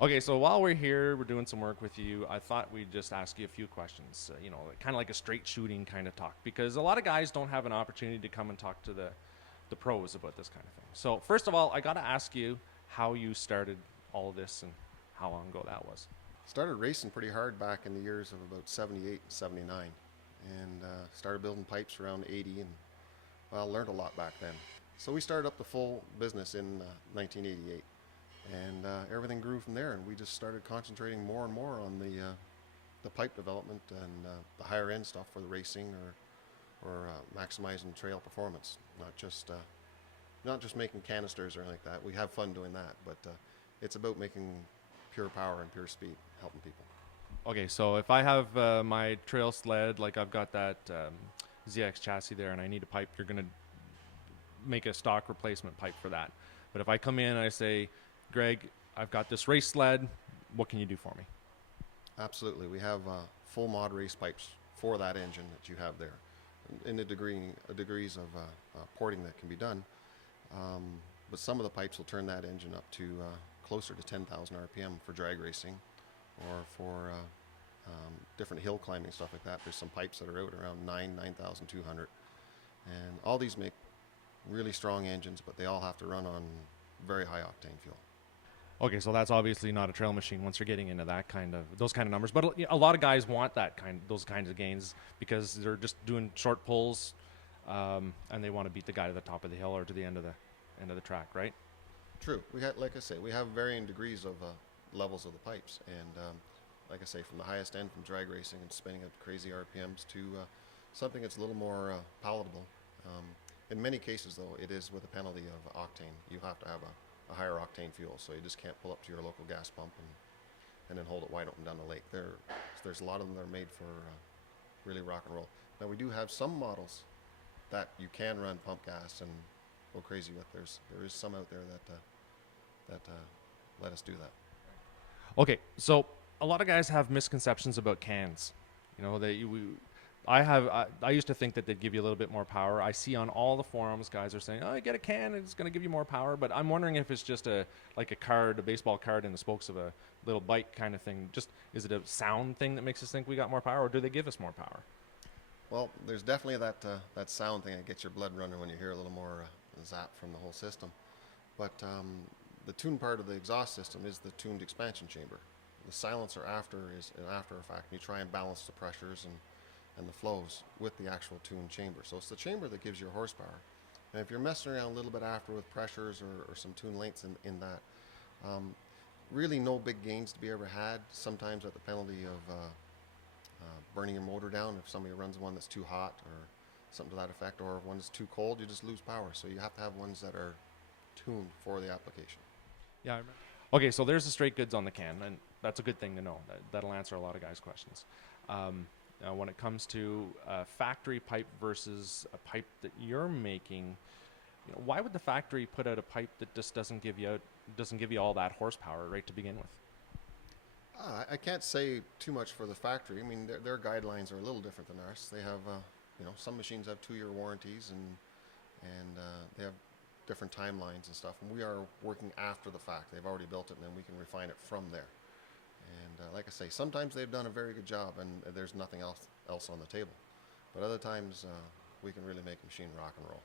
Okay, so while we're here, we're doing some work with you. I thought we'd just ask you a few questions, kind of like a straight shooting kind of talk, because a lot of guys don't have an opportunity to come and talk to the pros about this kind of thing. So, first of all, I got to ask you how you started all of this and how long ago that was. Started racing pretty hard back in the years of about 78 and 79 and started building pipes around 80 and well, learned a lot back then. So we started up the full business in 1988 and everything grew from there and we just started concentrating more and more on the pipe development and the higher end stuff for the racing or maximizing trail performance, not just making canisters or anything like that. We have fun doing that, but it's about making pure power and pure speed, helping people. Okay, so if I have my trail sled, like I've got that ZX chassis there, and I need a pipe, you're going to make a stock replacement pipe for that. But if I come in and I say, Greg, I've got this race sled, what can you do for me? Absolutely, we have full mod race pipes for that engine that you have there, in the degrees of porting that can be done. Um, but some of the pipes will turn that engine up to closer to 10,000 RPM for drag racing, or for different hill climbing stuff like that. There's some pipes that are out around 9,200, and all these make really strong engines, but they all have to run on very high octane fuel. Okay, so that's obviously not a trail machine once you're getting into those kind of numbers. But a lot of guys want those kinds of gains because they're just doing short pulls, and they want to beat the guy to the top of the hill or to the end of the track, right? True. We have, like I say, we have varying degrees of levels of the pipes, and like I say, from the highest end, from drag racing and spinning at crazy RPMs to something that's a little more palatable. Um, in many cases, though, it is with a penalty of octane. You have to have a higher octane fuel, so you just can't pull up to your local gas pump and then hold it wide open down the lake. There's a lot of them that are made for really rock and roll. Now we do have some models that you can run pump gas and go crazy with. There is some out there that let us do that. Okay, so a lot of guys have misconceptions about cans. You know, I used to think that they'd give you a little bit more power. I see on all the forums guys are saying, "Oh, you get a can, it's going to give you more power." But I'm wondering if it's just a baseball card in the spokes of a little bike kind of thing. Just is it a sound thing that makes us think we got more power, or do they give us more power? Well, there's definitely that sound thing that gets your blood running when you hear a little more zap from the whole system. But the tune part of the exhaust system is the tuned expansion chamber. The silencer after is an after effect. You try and balance the pressures and the flows with the actual tuned chamber. So it's the chamber that gives you horsepower. And if you're messing around a little bit after with pressures or some tune lengths in that, um, really no big gains to be ever had. Sometimes at the penalty of burning your motor down if somebody runs one that's too hot or something to that effect, or if one is too cold, you just lose power. So you have to have ones that are tuned for the application. Yeah, I remember. Okay, so there's the straight goods on the can, and that's a good thing to know. That'll answer a lot of guys' questions. Now, when it comes to a factory pipe versus a pipe that you're making, why would the factory put out a pipe that just doesn't give you all that horsepower right to begin with? I can't say too much for the factory. I mean, their guidelines are a little different than ours. They have, some machines have 2-year warranties and they have different timelines and stuff. And we are working after the fact. They've already built it, and then we can refine it from there. And like I say, sometimes they've done a very good job, and there's nothing else on the table. But other times, we can really make a machine rock and roll.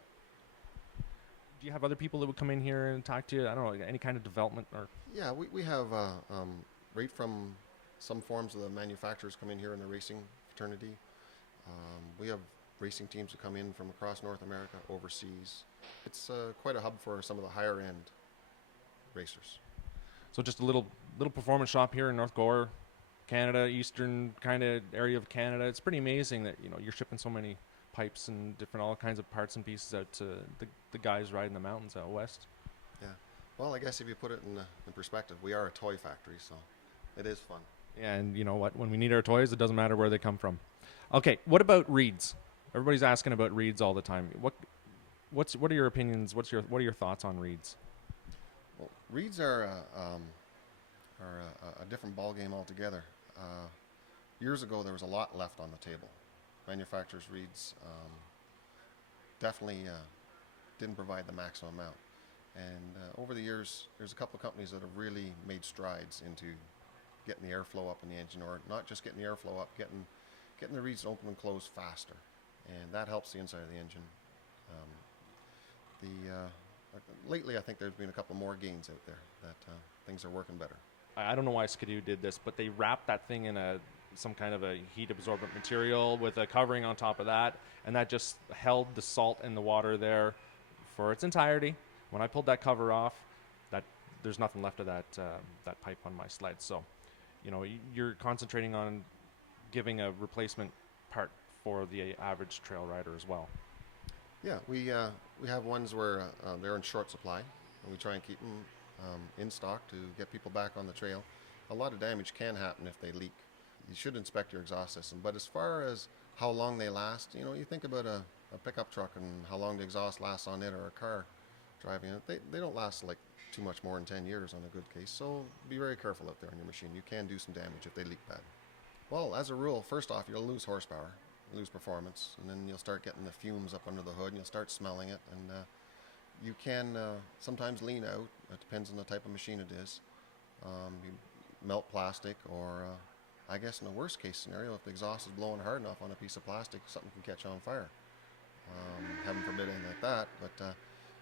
Do you have other people that would come in here and talk to you? I don't know, any kind of development or? Yeah, we have right from some forms of the manufacturers come in here in the racing fraternity. We have racing teams that come in from across North America, overseas. It's quite a hub for some of the higher end racers. So just a little performance shop here in North Gore, Canada, eastern kind of area of Canada. It's pretty amazing that you're shipping so many pipes and different all kinds of parts and pieces out to the guys riding the mountains out west. Yeah. Well, I guess if you put it in perspective, we are a toy factory, so it is fun. Yeah, and you know what? When we need our toys, it doesn't matter where they come from. Okay, what about reeds? Everybody's asking about reeds all the time. What are your opinions? What are your thoughts on reeds? Well, reeds are a different ballgame altogether. Years ago, there was a lot left on the table. Manufacturers' reeds definitely didn't provide the maximum amount. And over the years, there's a couple of companies that have really made strides into getting the airflow up in the engine, or not just getting the airflow up, getting the reeds open and close faster, and that helps the inside of the engine. Lately, I think there's been a couple more gains out there that things are working better. I don't know why Skidoo did this, but they wrapped that thing in some kind of a heat absorbent material with a covering on top of that, and that just held the salt in the water there for its entirety. When I pulled that cover off, there's nothing left of that pipe on my sled. So, you're concentrating on giving a replacement part for the average trail rider as well. Yeah, we have ones where they're in short supply, and we try and keep them in stock to get people back on the trail. A lot of damage can happen if they leak. You should inspect your exhaust system, but as far as how long they last, you think about a pickup truck and how long the exhaust lasts on it, or a car driving it. They don't last like too much more than 10 years on a good case, so be very careful out there on your machine. You can do some damage if they leak bad. Well, as a rule, first off, you'll lose horsepower, lose performance, and then you'll start getting the fumes up under the hood, and you'll start smelling it, and you can sometimes lean out. It depends on the type of machine it is. You melt plastic, or I guess in the worst case scenario, if the exhaust is blowing hard enough on a piece of plastic, something can catch on fire. Heaven forbid anything like that, but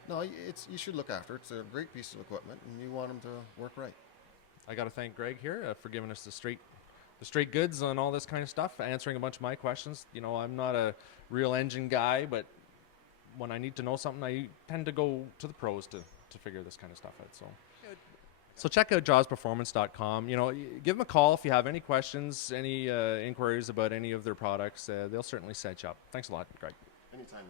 no, you should look after it. It's a great piece of equipment, and you want them to work right. I got to thank Greg here for giving us the straight goods on all this kind of stuff, answering a bunch of my questions. I'm not a real engine guy, but when I need to know something, I tend to go to the pros to figure this kind of stuff out. So check out jawsperformance.com. Give them a call if you have any questions, any inquiries about any of their products. They'll certainly set you up. Thanks a lot, Greg. Anytime.